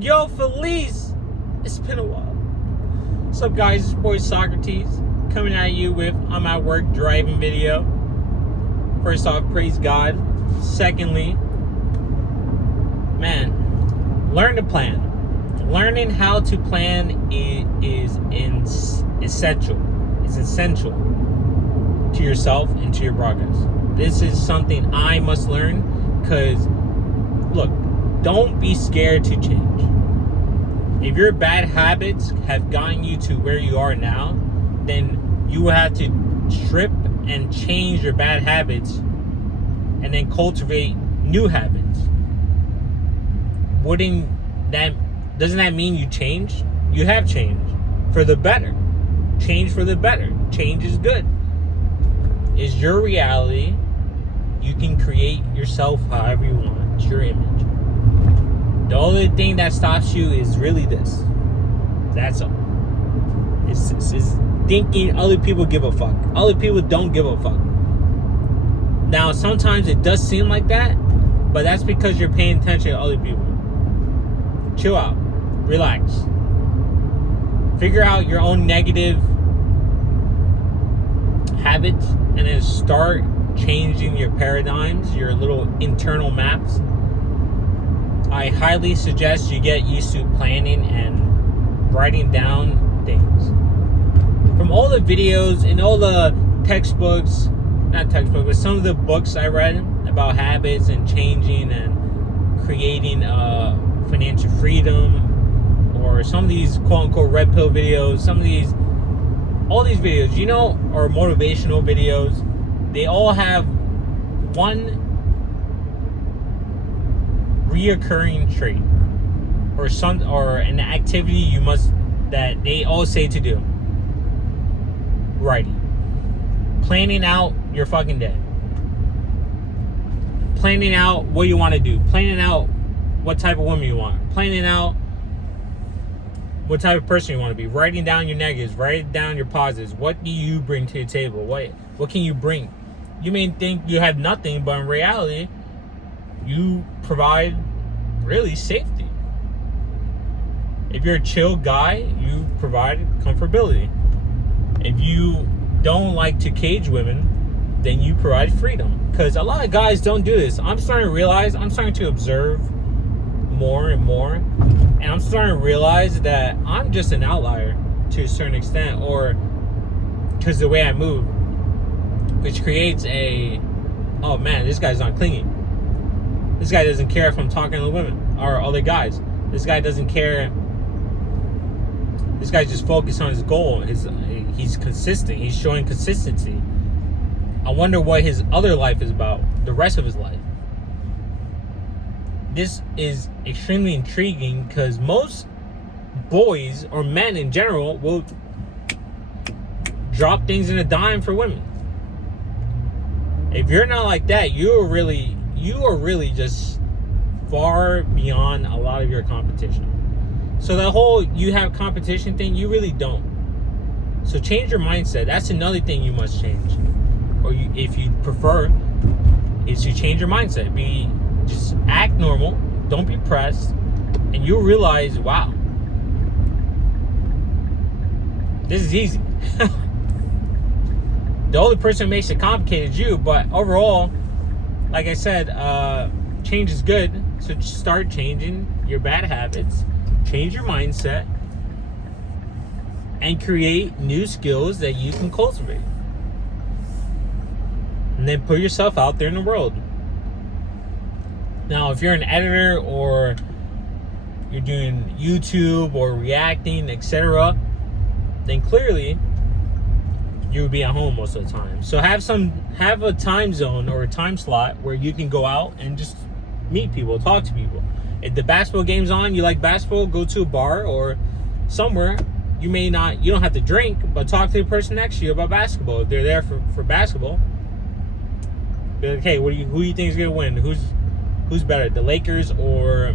Yo, Felice! It's been a while. What's up, guys? It's your boy Socrates coming at you with I'm at work driving video. First off, praise God. Secondly, man, learn to plan. Learning how to plan is essential. It's essential to yourself and to your progress. This is something I must learn because, look, don't be scared to change. If your bad habits have gotten you to where you are now, then you will have to strip and change your bad habits and then cultivate new habits. Doesn't that mean you changed? You have changed for the better. Change for the better. Change is good. It's your reality. You can create yourself however you want. It's your image. The only thing that stops you is really this. That's all. It's thinking other people give a fuck. Other people don't give a fuck. Now, sometimes it does seem like that, but that's because you're paying attention to other people. Chill out. Relax. Figure out your own negative habits and then start changing your paradigms, your little internal maps. I highly suggest you get used to planning and writing down things. From all the videos and all the textbooks, not textbooks, but some of the books I read about habits and changing and creating financial freedom, or some of these quote-unquote red pill videos, all these videos, are motivational videos. They all have one reoccurring trait or an activity that they all say to do. Writing. Planning out your fucking day. Planning out what you want to do. Planning out what type of woman you want. Planning out what type of person you want to be. Writing down your negatives. Writing down your positives. What do you bring to the table? What can you bring? You may think you have nothing, but in reality, you provide really safety. If you're a chill guy, you provide comfortability. If you don't like to cage women, then you provide freedom. Because a lot of guys don't do this. I'm starting to observe more and more, and I'm starting to realize that I'm just an outlier to a certain extent, or because the way I move, which creates oh man, this guy's not clingy. This guy doesn't care if I'm talking to women or other guys. This guy doesn't care. This guy's just focused on his goal. He's consistent. He's showing consistency. I wonder what his other life is about, the rest of his life. This is extremely intriguing because most boys or men in general will drop things in a dime for women. If you're not like that, you are really just far beyond a lot of your competition. So the whole you have competition thing, you really don't. So change your mindset. That's another thing you must change. Or if you prefer, is to change your mindset. Just act normal. Don't be pressed. And you'll realize, wow, this is easy. The only person who makes it complicated is you. But overall, like I said, change is good. So just start changing your bad habits. Change your mindset. And create new skills that you can cultivate. And then put yourself out there in the world. Now, if you're an editor or you're doing YouTube or reacting, etc., then clearly you would be at home most of the time. So have a time zone or a time slot where you can go out and just meet people, talk to people. If the basketball game's on, you like basketball, go to a bar or somewhere. You don't have to drink, but talk to the person next to you about basketball. If they're there for basketball, be like, hey, who do you think is gonna win? Who's better, the Lakers or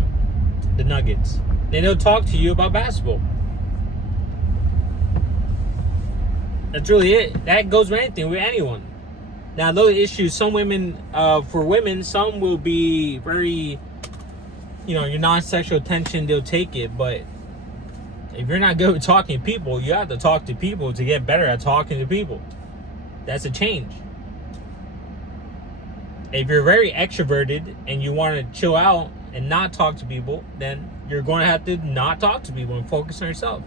the Nuggets? Then they'll talk to you about basketball. That's really it. That goes with anything, with anyone. Now, those issues, some women, for women, some will be very your non-sexual attention, they'll take it. But if you're not good at talking to people, you have to talk to people to get better at talking to people. That's a change. If you're very extroverted and you want to chill out and not talk to people, then you're going to have to not talk to people and focus on yourself.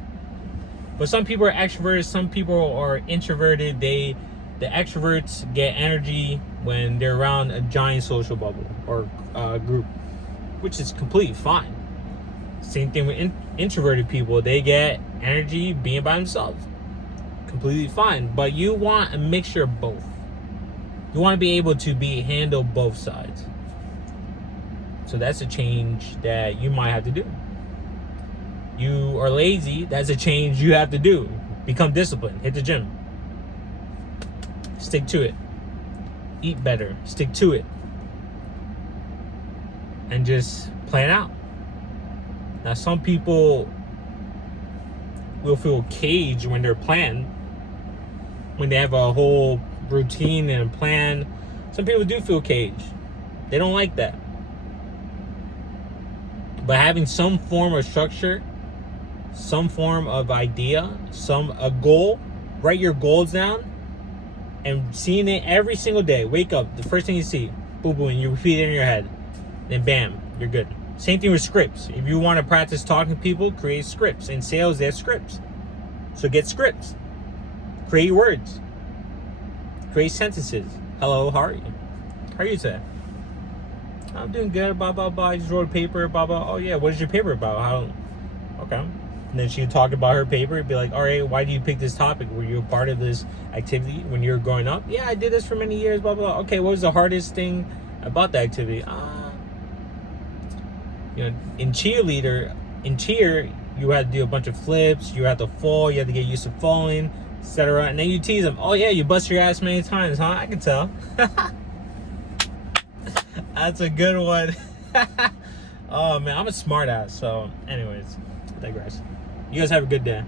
But some people are extroverted, some people are introverted. The extroverts get energy when they're around a giant social bubble or group, which is completely fine. Same thing with introverted people. They get energy being by themselves. Completely fine. But you want a mixture of both. You want to be able to handle both sides. So that's a change that you might have to do. You are lazy, that's a change you have to do. Become disciplined. Hit the gym. Stick to it. Eat better. Stick to it. And just plan out. Now, some people will feel caged when they're planned. When they have a whole routine and plan. Some people do feel caged. They don't like that. But having some form of structure, some form of idea, a goal, write your goals down, and seeing it every single day. Wake up, the first thing you see, boom, boom, and you repeat it in your head. Then bam, you're good. Same thing with scripts. If you want to practice talking to people, create scripts. In sales, they have scripts. So get scripts. Create words. Create sentences. Hello, how are you? How are you today? I'm doing good, blah, blah, blah. I just wrote a paper, blah, blah. Oh, yeah, what is your paper about? Okay. And then she'd talk about her paper. Be like, all right, why do you pick this topic? Were you a part of this activity when you were growing up? Yeah, I did this for many years, blah, blah. Okay, what was the hardest thing about the activity? In cheer, you had to do a bunch of flips. You had to fall. You had to get used to falling, etc. And then you tease them. Oh, yeah, you bust your ass many times, huh? I can tell. That's a good one. Oh, man, I'm a smart ass. So, anyways, I digress. You guys have a good day.